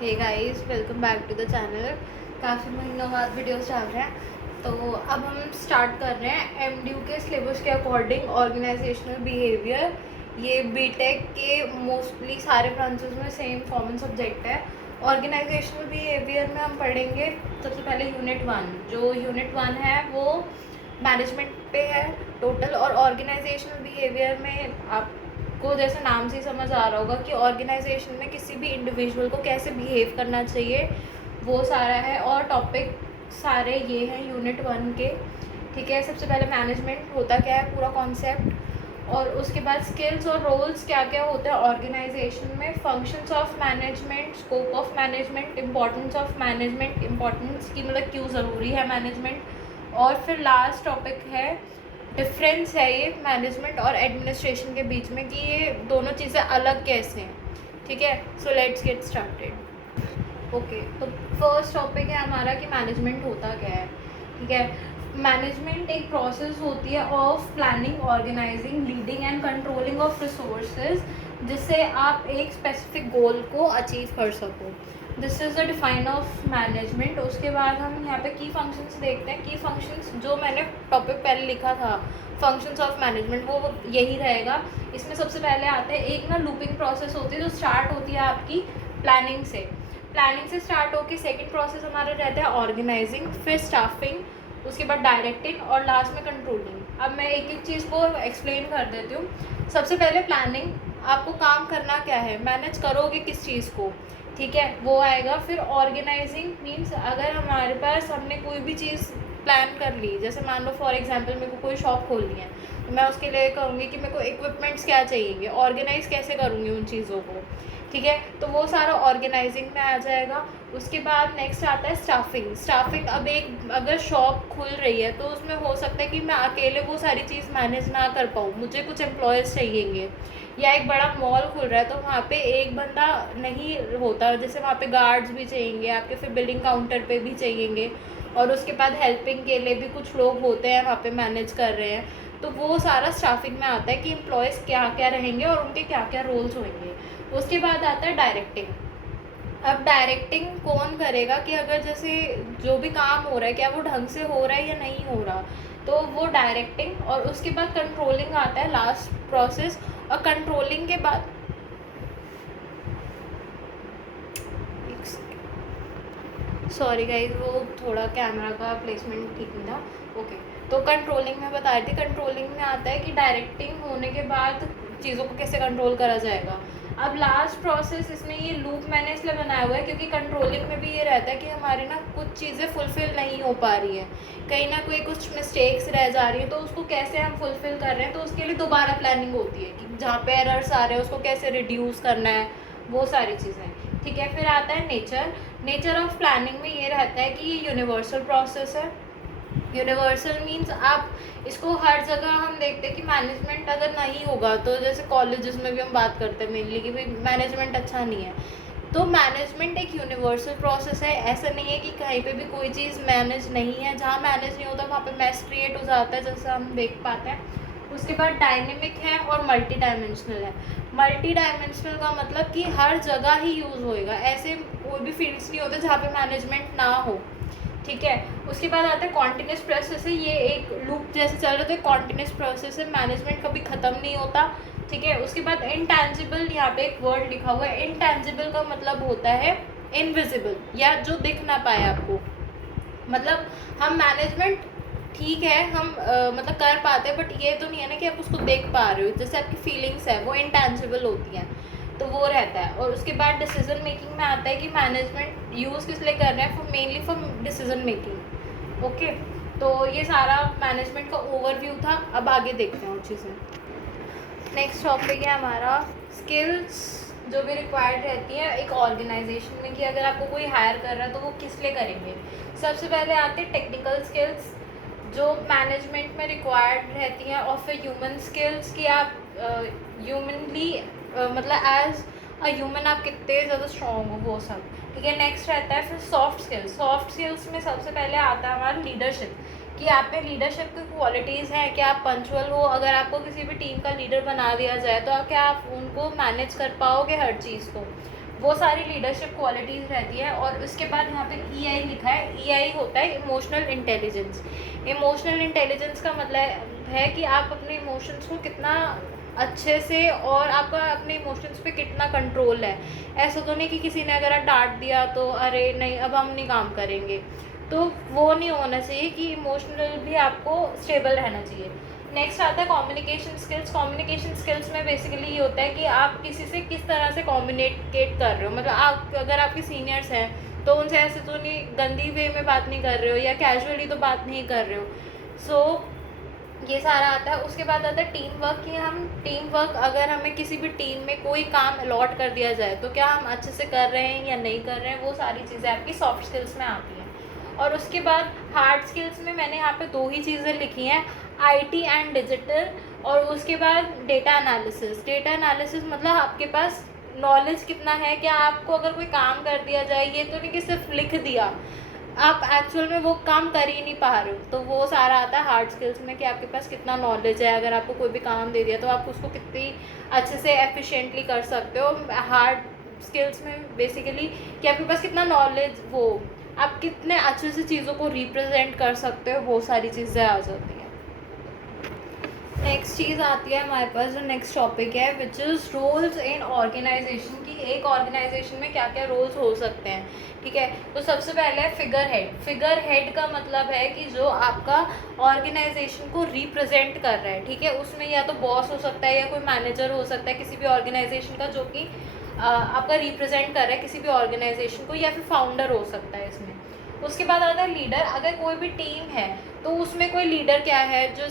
Hey guys, welcome back to the channel. काफ़ी महीनों बाद वीडियोस डाल रहे हैं, तो अब हम स्टार्ट कर रहे हैं एमडीयू के सिलेबस के अकॉर्डिंग ऑर्गेनाइजेशनल बिहेवियर। ये बीटेक के मोस्टली सारे ब्रांचेस में सेम कॉमन सब्जेक्ट है। ऑर्गेनाइजेशनल बिहेवियर में हम पढ़ेंगे सबसे पहले यूनिट 1। जो यूनिट 1 है वो मैनेजमेंट पे है टोटल। और ऑर्गेनाइजेशनल बिहेवियर में आपको जैसे नाम से ही समझ आ रहा होगा कि ऑर्गेनाइजेशन में किसी भी इंडिविजुअल को कैसे बिहेव करना चाहिए, वो सारा है। और टॉपिक सारे ये हैं यूनिट 1 के। ठीक है, सबसे पहले मैनेजमेंट होता क्या है, पूरा कॉन्सेप्ट। और उसके बाद स्किल्स और रोल्स क्या क्या होते हैं ऑर्गेनाइजेशन में, functions of management, scope of management, importance of management, importance की मतलब क्यों ज़रूरी है मैनेजमेंट। और फिर लास्ट टॉपिक है डिफरेंस है ये मैनेजमेंट और एडमिनिस्ट्रेशन के बीच में, कि ये दोनों चीज़ें अलग कैसे हैं। ठीक है, so let's get started. Okay, तो फर्स्ट टॉपिक है हमारा कि मैनेजमेंट होता क्या है। ठीक है, मैनेजमेंट एक प्रोसेस होती है of planning, organizing, leading and controlling of resources, जिससे आप एक स्पेसिफिक गोल को अचीव कर सको। This is the define of management. उसके बाद हम यहाँ पे की फंक्शंस देखते हैं। की फंक्शंस जो मैंने टॉपिक पहले लिखा था, फंक्शंस ऑफ मैनेजमेंट, वो यही रहेगा। इसमें सबसे पहले आते हैं एक ना लूपिंग प्रोसेस होती है जो स्टार्ट होती है आपकी प्लानिंग से। प्लानिंग से स्टार्ट होकर सेकेंड प्रोसेस हमारा रहता है ऑर्गेनाइजिंग, फिर स्टाफिंग, उसके बाद डायरेक्टिंग और लास्ट में कंट्रोलिंग। अब मैं एक एक चीज़ को एक्सप्लेन कर देती हूँ। सबसे पहले प्लानिंग, आपको काम करना क्या है, मैनेज करोगे किस चीज़ को, ठीक है, वो आएगा। फिर ऑर्गेनाइजिंग मीन्स अगर हमारे पास हमने कोई भी चीज़ प्लान कर ली, जैसे मान लो फॉर एग्जांपल मेरे को कोई शॉप खोलनी है, तो मैं उसके लिए कहूँगी कि मेरे को इक्विपमेंट्स क्या चाहिए, ऑर्गेनाइज कैसे करूँगी उन चीज़ों को। ठीक है, तो वो सारा ऑर्गेनाइजिंग में आ जाएगा। उसके बाद नेक्स्ट आता है स्टाफिंग। स्टाफिंग, अब एक अगर शॉप खुल रही है तो उसमें हो सकता है कि मैं अकेले वो सारी चीज़ मैनेज ना कर पाऊँ, मुझे कुछ एम्प्लॉयज़ चाहिएंगे। या एक बड़ा मॉल खुल रहा है तो वहाँ पे एक बंदा नहीं होता, जैसे वहाँ पे गार्ड्स भी चाहिएंगे आपके, फिर बिलिंग काउंटर पे भी चाहिएंगे, और उसके बाद हेल्पिंग के लिए भी कुछ लोग होते हैं वहाँ पे मैनेज कर रहे हैं। तो वो सारा स्टाफिंग में आता है कि एम्प्लॉयज़ क्या क्या रहेंगे और उनके क्या क्या रोल्स होंगे। उसके बाद आता है डायरेक्टिंग। अब डायरेक्टिंग कौन करेगा, कि अगर जैसे जो भी काम हो रहा है क्या वो ढंग से हो रहा है या नहीं हो रहा, तो वो डायरेक्टिंग। और उसके बाद कंट्रोलिंग आता है लास्ट प्रोसेस। और कंट्रोलिंग के बाद सॉरी गाइज, वो थोड़ा कैमरा का प्लेसमेंट ठीक नहीं था। ओके, तो कंट्रोलिंग में बता रही थी, कंट्रोलिंग में आता है कि डायरेक्टिंग होने के बाद चीज़ों को कैसे कंट्रोल करा जाएगा। अब लास्ट प्रोसेस, इसमें ये लूप मैंने इसलिए बनाया हुआ है क्योंकि कंट्रोलिंग में भी ये रहता है कि हमारी ना कुछ चीज़ें फुलफ़िल नहीं हो पा रही हैं, कहीं ना कोई कुछ मिस्टेक्स रह जा रही है, तो उसको कैसे हम फुलफ़िल कर रहे हैं, तो उसके लिए दोबारा प्लानिंग होती है कि जहाँ पे एरर्स आ रहे हैं उसको कैसे रिड्यूस करना है, वो सारी चीज़ें। ठीक है, फिर आता है नेचर। नेचर ऑफ प्लानिंग में ये रहता है कि ये यूनिवर्सल प्रोसेस है। यूनिवर्सल मीन्स आप इसको हर जगह हम देखते हैं कि मैनेजमेंट अगर नहीं होगा, तो जैसे कॉलेजेस में भी हम बात करते हैं मेनली कि भाई मैनेजमेंट अच्छा नहीं है, तो मैनेजमेंट एक यूनिवर्सल प्रोसेस है। ऐसा नहीं है कि कहीं पे भी कोई चीज़ मैनेज नहीं है, जहाँ मैनेज नहीं होता वहाँ पे मैस क्रिएट हो जाता है, जैसे हम देख पाते हैं। उसके बाद डायनेमिक है और मल्टी डायमेंशनल है। मल्टी डायमेंशनल का मतलब कि हर जगह ही यूज़ होएगा, ऐसे कोई भी फील्ड्स नहीं होते जहाँ पे मैनेजमेंट ना हो। ठीक है, उसके बाद आता है कॉन्टिन्यूस प्रोसेस है, ये एक लूप जैसे चल रहा था, कॉन्टिन्यूस प्रोसेस है, मैनेजमेंट कभी ख़त्म नहीं होता। ठीक है, उसके बाद इनटैंजिबल, यहाँ पे एक वर्ड लिखा हुआ है, इनटैंजिबल का मतलब होता है इनविजिबल, या जो दिख ना पाए आपको। मतलब हम मैनेजमेंट ठीक है, हम मतलब कर पाते हैं, बट ये तो नहीं है ना कि आप उसको देख पा रहे हो, जैसे आपकी फीलिंग्स है वो इंटेंजिबल होती हैं, तो वो रहता है। और उसके बाद डिसीजन मेकिंग में आता है कि मैनेजमेंट यूज़ किस लिए कर रहे हैं, for mainly for decision making. Okay, तो ये सारा मैनेजमेंट का ओवरव्यू था। अब आगे देखते हैं और चीज़ें। नेक्स्ट टॉपिक है हमारा स्किल्स जो भी रिक्वायर्ड रहती है एक ऑर्गेनाइजेशन में, कि अगर आपको कोई हायर कर रहा है तो वो किस लिए करेंगे। सबसे पहले आते हैं टेक्निकल स्किल्स जो मैनेजमेंट में रिक्वायर्ड रहती हैं, और फिर ह्यूमन स्किल्स कि आप ह्यूमनली मतलब एज अ ह्यूमन आप कितने ज़्यादा स्ट्रॉन्ग हो, वो सब। ठीक है, नेक्स्ट रहता है फिर सॉफ्ट स्किल्स। सॉफ्ट स्किल्स में सबसे पहले आता है हमारा लीडरशिप, कि आप में लीडरशिप की क्वालिटीज़ हैं, कि आप पंचुअल हो, अगर आपको किसी भी टीम का लीडर बना दिया जाए तो क्या आप उनको मैनेज कर पाओगे हर चीज़ को। वो सारी लीडरशिप क्वालिटीज़ रहती है। और उसके बाद यहाँ पे EI लिखा है। EI होता है इमोशनल इंटेलिजेंस। इमोशनल इंटेलिजेंस का मतलब है कि आप अपने इमोशंस को कितना अच्छे से और आपका अपने इमोशंस पे कितना कंट्रोल है। ऐसा तो नहीं कि किसी ने अगर डांट दिया तो अरे नहीं अब हम नहीं काम करेंगे, तो वो नहीं होना चाहिए कि इमोशनल भी आपको स्टेबल रहना चाहिए। नेक्स्ट आता है कम्युनिकेशन स्किल्स। कम्युनिकेशन स्किल्स में बेसिकली ये होता है कि आप किसी से किस तरह से कम्युनिकेट कर रहे हो। मतलब आप अगर आपके सीनियर्स हैं तो उनसे ऐसे तो नहीं गंदी वे में बात नहीं कर रहे हो या कैजुअली तो बात नहीं कर रहे हो। सो ये सारा आता है। उसके बाद आता है टीम वर्क कि हम टीम वर्क अगर हमें किसी भी टीम में कोई काम अलॉट कर दिया जाए तो क्या हम अच्छे से कर रहे हैं या नहीं कर रहे हैं, वो सारी चीज़ें आपकी सॉफ्ट स्किल्स में आती हैं। और उसके बाद हार्ड स्किल्स में मैंने यहाँ पे 2 ही चीज़ें लिखी हैं, IT एंड डिजिटल। और उसके बाद डेटा एनालिसिस। डेटा एनालिसिस मतलब आपके पास नॉलेज कितना है, क्या आपको अगर कोई काम कर दिया जाए, ये तो नहीं कि सिर्फ लिख दिया, आप एक्चुअल में वो काम कर ही नहीं पा रहे हो, तो वो सारा आता है हार्ड स्किल्स में कि आपके पास कितना नॉलेज है। अगर आपको कोई भी काम दे दिया तो आप उसको कितनी अच्छे से एफिशिएंटली कर सकते हो। हार्ड स्किल्स में बेसिकली कि आपके पास कितना नॉलेज, वो आप कितने अच्छे से चीज़ों को रिप्रेजेंट कर सकते हो, वो सारी चीज़ें आ जाती हैं। नेक्स्ट चीज़ आती है हमारे पास, जो नेक्स्ट टॉपिक है which is roles in organization, की एक ऑर्गेनाइजेशन में क्या क्या रोल्स हो सकते हैं। ठीक है, तो सबसे पहले है फिगर हेड। फिगर हेड का मतलब है कि जो आपका ऑर्गेनाइजेशन को रिप्रेजेंट कर रहा है। ठीक है, उसमें या तो बॉस हो सकता है या कोई मैनेजर हो सकता है किसी भी ऑर्गेनाइजेशन का, जो कि आपका रिप्रेजेंट कर रहा है किसी भी ऑर्गेनाइजेशन को, या फिर फाउंडर हो सकता है इसमें। उसके बाद आता है लीडर। अगर कोई भी टीम है तो उसमें कोई लीडर क्या है, जो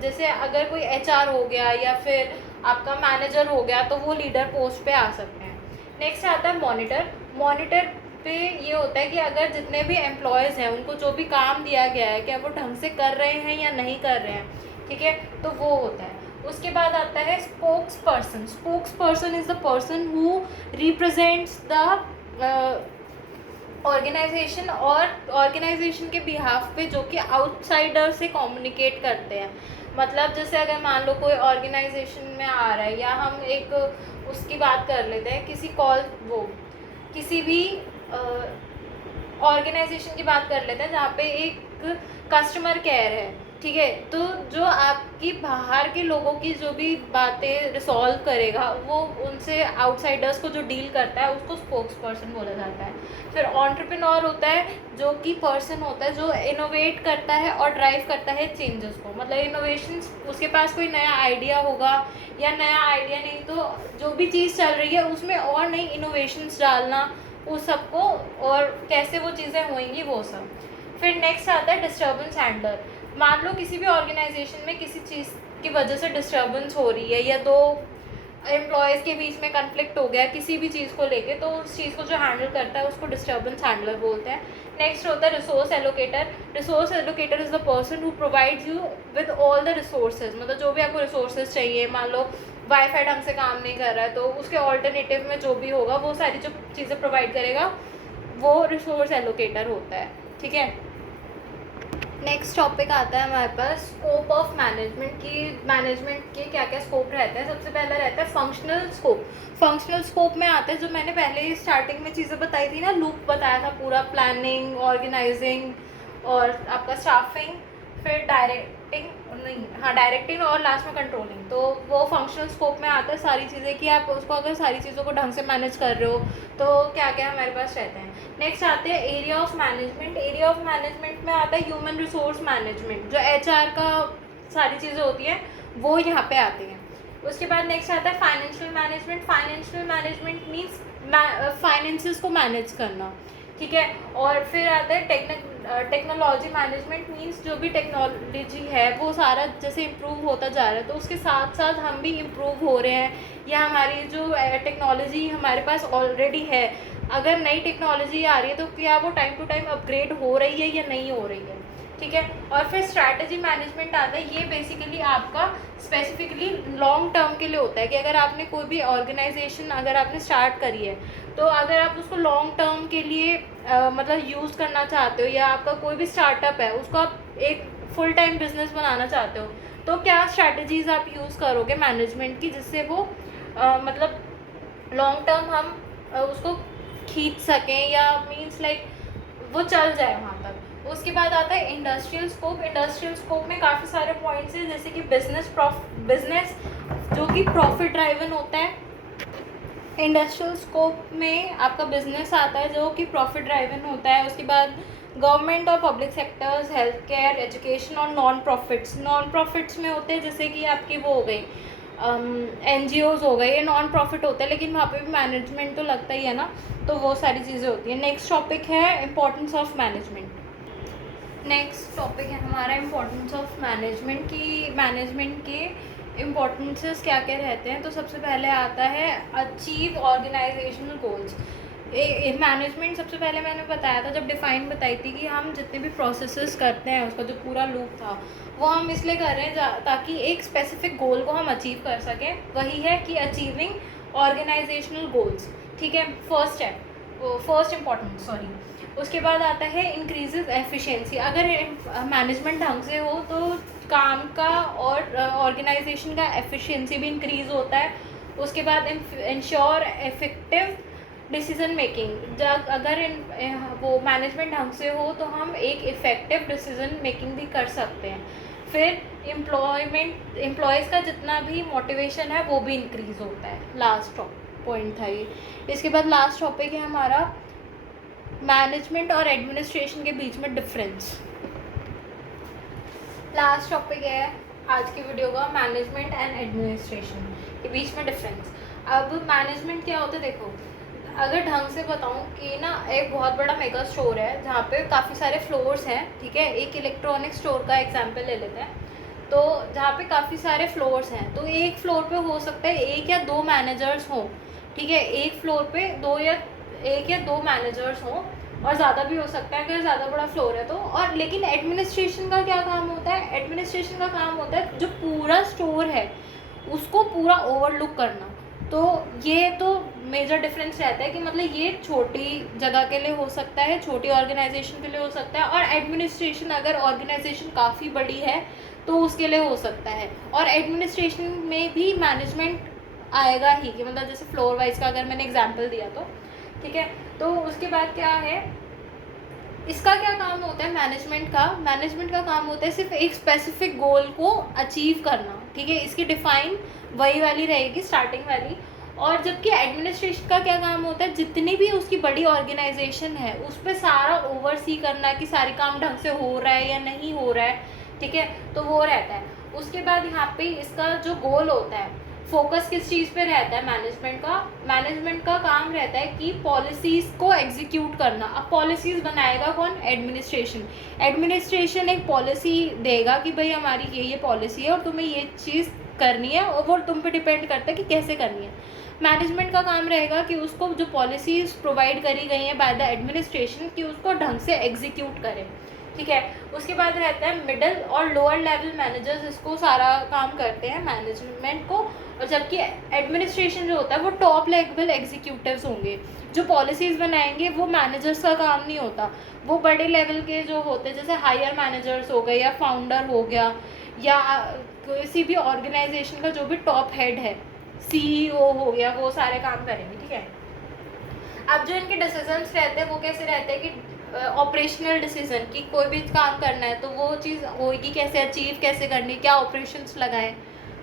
जैसे अगर कोई HR हो गया या फिर आपका मैनेजर हो गया तो वो लीडर पोस्ट पे आ सकते हैं। नेक्स्ट आता है मॉनिटर। मॉनिटर पे ये होता है कि अगर जितने भी एम्प्लॉयज़ हैं उनको जो भी काम दिया गया है क्या वो ढंग से कर रहे हैं या नहीं कर रहे हैं। ठीक है, तो वो होता है। उसके बाद आता है spokesperson. Spokesperson is the person who represents the organization और ऑर्गेनाइजेशन के बिहाफ पे, जो कि आउटसाइडर से कम्युनिकेट करते हैं। मतलब जैसे अगर मान लो कोई ऑर्गेनाइजेशन में आ रहा है, या हम एक उसकी बात कर लेते हैं किसी किसी भी ऑर्गेनाइजेशन की बात कर लेते हैं जहाँ पे एक कस्टमर केयर है। ठीक है, तो जो आपकी बाहर के लोगों की जो भी बातें रिसॉल्व करेगा, वो उनसे आउटसाइडर्स को जो डील करता है उसको स्पोक्स पर्सन बोला जाता है। फिर एंटरप्रेन्योर होता है जो कि पर्सन होता है जो इनोवेट करता है और ड्राइव करता है चेंजेस को। मतलब इनोवेशंस, उसके पास कोई नया आइडिया होगा या नया आइडिया नहीं तो जो भी चीज़ चल रही है उसमें और नई इनोवेशंस डालना उस सबको, और कैसे वो चीज़ें होंगी वो सब। फिर नेक्स्ट आता है डिस्टर्बेंस हैंडलर। मान लो किसी भी ऑर्गेनाइजेशन में किसी चीज़ की वजह से डिस्टर्बेंस हो रही है या 2 एम्प्लॉयज़ के बीच में कन्फ्लिक्ट हो गया किसी भी चीज़ को लेके, तो उस चीज़ को जो हैंडल करता है उसको डिस्टर्बेंस हैंडलर बोलते हैं। नेक्स्ट होता है resource allocator. Resource allocator is the person who provides you with all the resources. मतलब जो भी आपको रिसोर्सेज चाहिए, मान लो वाईफाई ढंग से काम नहीं कर रहा है तो उसके ऑल्टरनेटिव में जो भी होगा वो सारी जो चीज़ें प्रोवाइड करेगा वो रिसोर्स एलोकेटर होता है। ठीक है, नेक्स्ट टॉपिक आता है हमारे पास स्कोप ऑफ मैनेजमेंट की। मैनेजमेंट के क्या क्या स्कोप रहते हैं। सबसे पहला रहता है फंक्शनल स्कोप। फंक्शनल स्कोप में आता है जो मैंने पहले ही स्टार्टिंग में चीज़ें बताई थी ना, लूप बताया था पूरा, प्लानिंग, ऑर्गेनाइजिंग और आपका स्टाफिंग, फिर डायरेक्टिंग और लास्ट में कंट्रोलिंग। तो वो फंक्शनल स्कोप में आता है सारी चीज़ें कि आप उसको अगर सारी चीज़ों को ढंग से मैनेज कर रहे हो तो क्या क्या हमारे पास रहते हैं। नेक्स्ट आते हैं area of management. Area of management में आता है ह्यूमन रिसोर्स मैनेजमेंट, जो HR का सारी चीज़ें होती हैं वो यहाँ पे आती हैं। उसके बाद नेक्स्ट आता है financial management. Financial management means finances को मैनेज करना। ठीक है, और फिर आता है टेक्नोलॉजी मैनेजमेंट। मीन्स जो भी टेक्नोलॉजी है वो सारा जैसे इम्प्रूव होता जा रहा है तो उसके साथ साथ हम भी इम्प्रूव हो रहे हैं, या हमारी जो टेक्नोलॉजी हमारे पास ऑलरेडी है, अगर नई टेक्नोलॉजी आ रही है तो क्या वो टाइम टू टाइम अपग्रेड हो रही है या नहीं हो रही है। ठीक है, और फिर स्ट्रैटेजी मैनेजमेंट आता है। ये बेसिकली आपका स्पेसिफिकली लॉन्ग टर्म के लिए होता है कि अगर आपने कोई भी ऑर्गेनाइजेशन अगर आपने स्टार्ट करी है तो अगर आप उसको लॉन्ग टर्म के लिए मतलब यूज़ करना चाहते हो, या आपका कोई भी स्टार्टअप है उसको आप एक फुल टाइम बिजनेस बनाना चाहते हो, तो क्या स्ट्रैटेजीज़ आप यूज़ करोगे मैनेजमेंट की जिससे वो मतलब लॉन्ग टर्म हम उसको खींच सकें या मीन्स लाइक वो चल जाए वहाँ तक। उसके बाद आता है इंडस्ट्रियल स्कोप। इंडस्ट्रियल स्कोप में काफ़ी सारे पॉइंट्स हैं, जैसे कि बिजनेस जो कि प्रॉफिट ड्राइवन होता है। इंडस्ट्रियल स्कोप में आपका बिजनेस आता है जो कि प्रॉफिट ड्राइवन होता है। उसके बाद गवर्नमेंट और public sectors, health care, education और नॉन प्रॉफिट्स में होते हैं, जैसे कि आपकी वो हो गई NGOs हो गए, ये नॉन प्रॉफिट होता है, लेकिन वहाँ पे भी मैनेजमेंट तो लगता ही है ना, तो वो सारी चीज़ें होती हैं। नेक्स्ट टॉपिक है importance of management. Next topic है हमारा इम्पोर्टेंस ऑफ मैनेजमेंट के इम्पोर्टेंसेस क्या क्या रहते हैं। तो सबसे पहले आता है अचीव ऑर्गेनाइजेशनल गोल्स। मैनेजमेंट सबसे पहले मैंने बताया था, जब डिफ़ाइन बताई थी कि हम जितने भी प्रोसेसेस करते हैं, उसका जो पूरा लूप था वो हम इसलिए कर रहे हैं ताकि एक स्पेसिफिक गोल को हम अचीव कर सकें। वही है कि अचीविंग ऑर्गेनाइजेशनल गोल्स, ठीक है, फर्स्ट इम्पॉर्टेंट सॉरी। उसके बाद आता है इंक्रीजेज एफिशिएंसी। अगर मैनेजमेंट ढंग से हो तो काम का और ऑर्गेनाइजेशन का एफिशिएंसी भी इंक्रीज़ होता है। उसके बाद इंश्योर इफेक्टिव डिसीज़न मेकिंग। अगर वो मैनेजमेंट ढंग से हो तो हम एक इफ़ेक्टिव डिसीज़न मेकिंग भी कर सकते हैं। फिर एम्प्लॉयज़ का जितना भी मोटिवेशन है वो भी इंक्रीज़ होता है। लास्ट पॉइंट था ये। इसके बाद लास्ट टॉपिक है हमारा मैनेजमेंट और एडमिनिस्ट्रेशन के बीच में डिफरेंस। लास्ट टॉपिक है आज की वीडियो का, मैनेजमेंट एंड एडमिनिस्ट्रेशन के बीच में डिफरेंस। अब मैनेजमेंट क्या होता है, देखो अगर ढंग से बताऊं कि ना, एक बहुत बड़ा मेगा स्टोर है जहाँ पे काफ़ी सारे फ्लोर्स हैं, ठीक है। एक इलेक्ट्रॉनिक स्टोर का एग्जांपल ले लेते हैं, तो जहाँ पे काफ़ी सारे फ्लोर्स हैं, तो एक फ्लोर पे हो सकता है 1 या 2 मैनेजर्स हों, ठीक है। एक फ्लोर पे 1 या 2 मैनेजर्स हों, और ज़्यादा भी हो सकता है अगर ज़्यादा बड़ा फ्लोर है तो। और लेकिन एडमिनिस्ट्रेशन का क्या काम होता है, एडमिनिस्ट्रेशन का काम होता है जो पूरा स्टोर है उसको पूरा ओवरलुक करना। तो ये तो मेजर डिफरेंस रहता है कि मतलब ये छोटी जगह के लिए हो सकता है, छोटी ऑर्गेनाइजेशन के लिए हो सकता है, और एडमिनिस्ट्रेशन अगर ऑर्गेनाइजेशन काफ़ी बड़ी है तो उसके लिए हो सकता है। और एडमिनिस्ट्रेशन में भी मैनेजमेंट आएगा ही, कि मतलब जैसे फ्लोर वाइज का अगर मैंने एग्जांपल दिया तो, ठीक है। तो उसके बाद क्या है, इसका क्या काम होता है मैनेजमेंट का काम होता है सिर्फ एक स्पेसिफिक गोल को अचीव करना, ठीक है। इसकी डिफाइन वही वाली रहेगी, स्टार्टिंग वाली। और जबकि एडमिनिस्ट्रेशन का क्या काम होता है, जितनी भी उसकी बड़ी ऑर्गेनाइजेशन है उस पर सारा ओवरसी करना कि सारे काम ढंग से हो रहा है या नहीं हो रहा है, ठीक है, तो वो रहता है। उसके बाद यहाँ पे इसका जो गोल होता है, फोकस किस चीज़ पे रहता है मैनेजमेंट का काम रहता है कि पॉलिसीज़ को एग्जीक्यूट करना। अब पॉलिसीज़ बनाएगा कौन, एडमिनिस्ट्रेशन एक पॉलिसी देगा कि भाई हमारी ये पॉलिसी है और तुम्हें ये चीज़ करनी है, और वो तुम पे डिपेंड करता है कि कैसे करनी है। मैनेजमेंट का काम रहेगा कि उसको जो पॉलिसीज़ प्रोवाइड करी गई हैं बाय द एडमिनिस्ट्रेशन कि उसको ढंग से एग्जीक्यूट करें, ठीक है। उसके बाद रहता है मिडिल और लोअर लेवल मैनेजर्स, इसको सारा काम करते हैं मैनेजमेंट को। और जबकि एडमिनिस्ट्रेशन जो होता है वो टॉप लेवल एग्जीक्यूटिव्स होंगे, जो पॉलिसीज़ बनाएंगे वो मैनेजर्स का काम नहीं होता, वो बड़े लेवल के जो होते हैं, जैसे हायर मैनेजर्स हो गए या फाउंडर हो गया, या किसी भी ऑर्गेनाइजेशन का जो भी टॉप हेड है, CEO हो गया, वो सारे काम करेंगे, ठीक है। अब जो इनके डिसीजंस रहते हैं वो कैसे रहते हैं कि ऑपरेशनल डिसीजन, कि कोई भी काम करना है तो वो चीज़ होगी कैसे, अचीव कैसे करनी, क्या ऑपरेशंस लगाएं,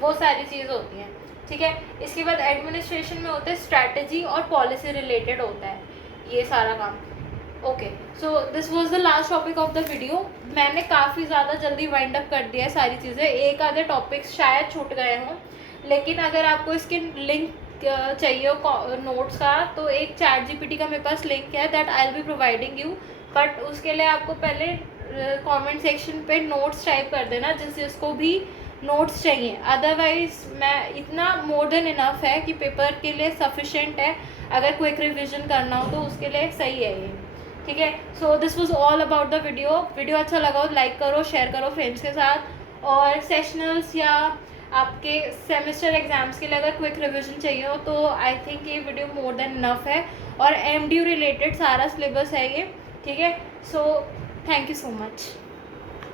वो सारी चीज़ होती हैं, ठीक है। इसके बाद एडमिनिस्ट्रेशन में होते हैं स्ट्रैटेजी और पॉलिसी रिलेटेड होता है ये सारा काम। Okay, so this was the last topic of the video. मैंने काफ़ी ज़्यादा जल्दी वाइंड अप कर दिया है सारी चीज़ें, एक आधे टॉपिक्स शायद छूट गए हों, लेकिन अगर आपको इसके लिंक चाहिए नोट्स का, तो एक ChatGPT का मेरे पास लिंक है, that I will be providing you. But उसके लिए आपको पहले कमेंट सेक्शन पे नोट्स टाइप कर देना जिसको भी नोट्स चाहिए, अदरवाइज मैं इतना मोर देन इनफ है कि पेपर के लिए सफिशेंट है। अगर क्विक रिविजन करना हो तो उसके लिए सही है ये, ठीक है। So this was all about the video अच्छा लगा हो लाइक करो, शेयर करो फ्रेंड्स के साथ। और सेशनल्स या आपके सेमेस्टर एग्जाम्स के लिए अगर क्विक रिवीजन चाहिए हो तो आई थिंक ये वीडियो मोर देन इनफ है, और MDU रिलेटेड सारा सिलेबस है ये, ठीक है। So thank you so much.